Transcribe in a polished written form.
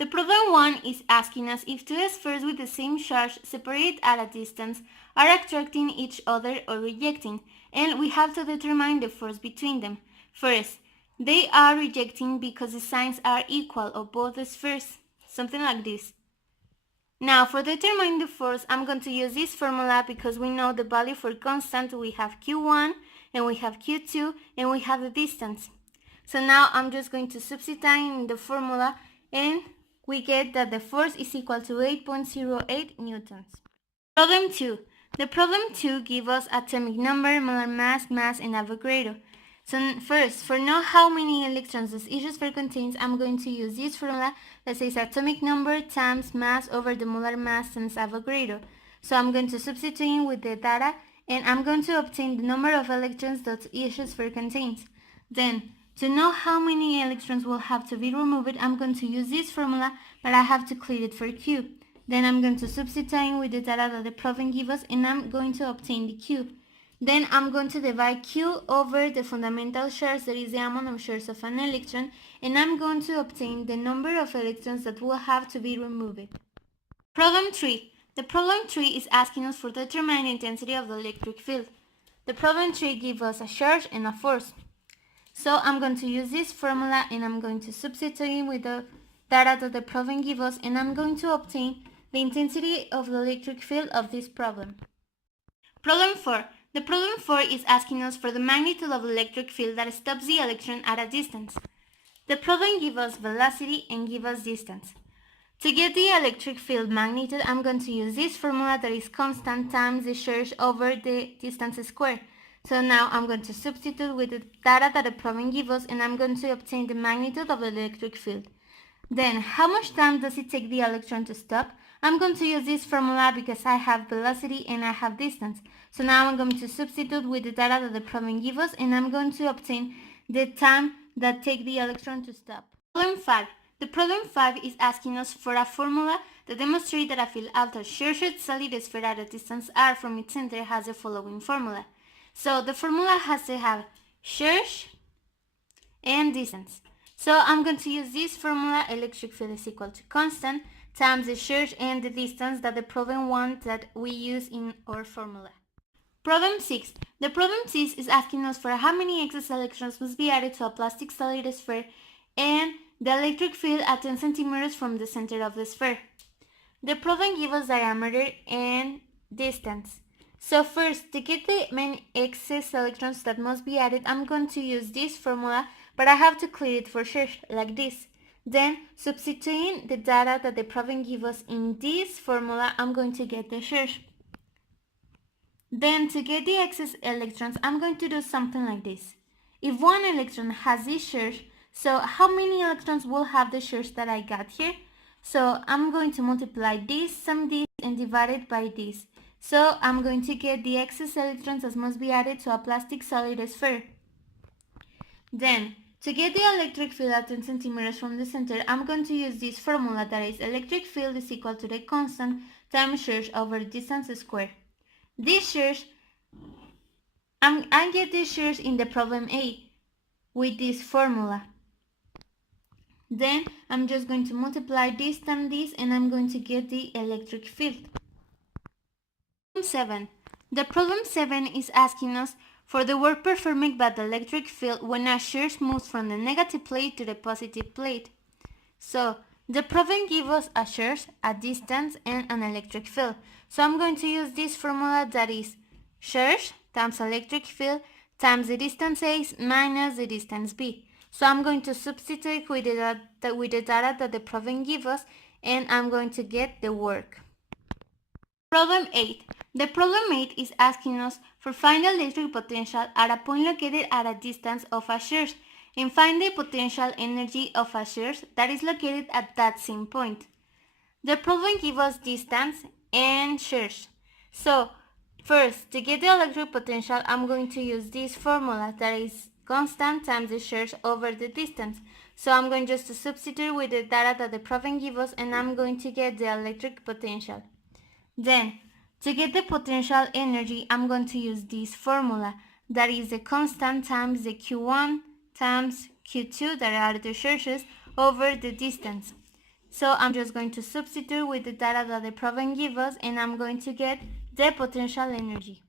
The problem 1 is asking us if two spheres with the same charge separated at a distance are attracting each other or rejecting, and we have to determine the force between them. First, they are rejecting because the signs are equal of both spheres, something like this. Now, for determining the force, I'm going to use this formula because we know the value for constant. We have Q1 and we have Q2 and we have the distance. So now I'm just going to substitute in the formula and we get that the force is equal to 8.08 newtons. Problem 2. The problem 2 gives us atomic number, molar mass, and Avogadro. So first, for know how many electrons does each sphere contains, I'm going to use this formula that says atomic number times mass over the molar mass times Avogadro. So I'm going to substitute in with the data and I'm going to obtain the number of electrons that each sphere contains. Then, to know how many electrons will have to be removed, I'm going to use this formula, but I have to clear it for Q. Then I'm going to substitute in with the data that the problem gives us and I'm going to obtain the Q. Then I'm going to divide Q over the fundamental charge, that is the amount of charge of an electron, and I'm going to obtain the number of electrons that will have to be removed. Problem 3. The problem 3 is asking us for determining the intensity of the electric field. The problem 3 gives us a charge and a force. So I'm going to use this formula and I'm going to substitute in with the data that the problem gives us and I'm going to obtain the intensity of the electric field of this problem. Problem 4. The problem 4 is asking us for the magnitude of the electric field that stops the electron at a distance. The problem gives us velocity and gives us distance. To get the electric field magnitude, I'm going to use this formula that is constant times the charge over the distance squared. So now I'm going to substitute with the data that the problem gives us and I'm going to obtain the magnitude of the electric field. Then, how much time does it take the electron to stop? I'm going to use this formula because I have velocity and I have distance. So now I'm going to substitute with the data that the problem gives us and I'm going to obtain the time that takes the electron to stop. Problem 5. The problem 5 is asking us for a formula that demonstrates that a field after charged solid sphere at a distance r from its center has the following formula. So the formula has to have charge and distance. So I'm going to use this formula, electric field is equal to constant times the charge and the distance that the problem wants that we use in our formula. Problem 6. The problem 6 is asking us for how many excess electrons must be added to a plastic solid sphere and the electric field at 10 centimeters from the center of the sphere. The problem gives us diameter and distance. So first, to get the many excess electrons that must be added, I'm going to use this formula, but I have to clear it for charge, like this. Then, substituting the data that the problem gives us in this formula, I'm going to get the charge. Then, to get the excess electrons, I'm going to do something like this. If one electron has this charge, so how many electrons will have the charge that I got here? So, I'm going to multiply this, sum this, and divide it by this. So, I'm going to get the excess electrons that must be added to a plastic solid sphere. Then, to get the electric field at 10 centimeters from the center, I'm going to use this formula that is electric field is equal to the constant times charge over distance squared. This charge, I get this charge in the problem A with this formula. Then I'm just going to multiply this times this and I'm going to get the electric field. Problem 7. The problem 7 is asking us for the work performed by the electric field when a charge moves from the negative plate to the positive plate. So the problem gives us a charge, a distance, and an electric field. So I'm going to use this formula that is charge times electric field times the distance a minus the distance b. So I'm going to substitute with the data that the problem gives us and I'm going to get the work. Problem 8. The problem 8 is asking us for find the electric potential at a point located at a distance of a charge and find the potential energy of a charge that is located at that same point. The problem gives us distance and charge. So first, to get the electric potential, I'm going to use this formula that is constant times the charge over the distance. So I'm going just to substitute with the data that the problem gives us and I'm going to get the electric potential. Then, to get the potential energy, I'm going to use this formula that is the constant times the Q1 times Q2 that are the charges over the distance. So I'm just going to substitute with the data that the problem gives us, and I'm going to get the potential energy.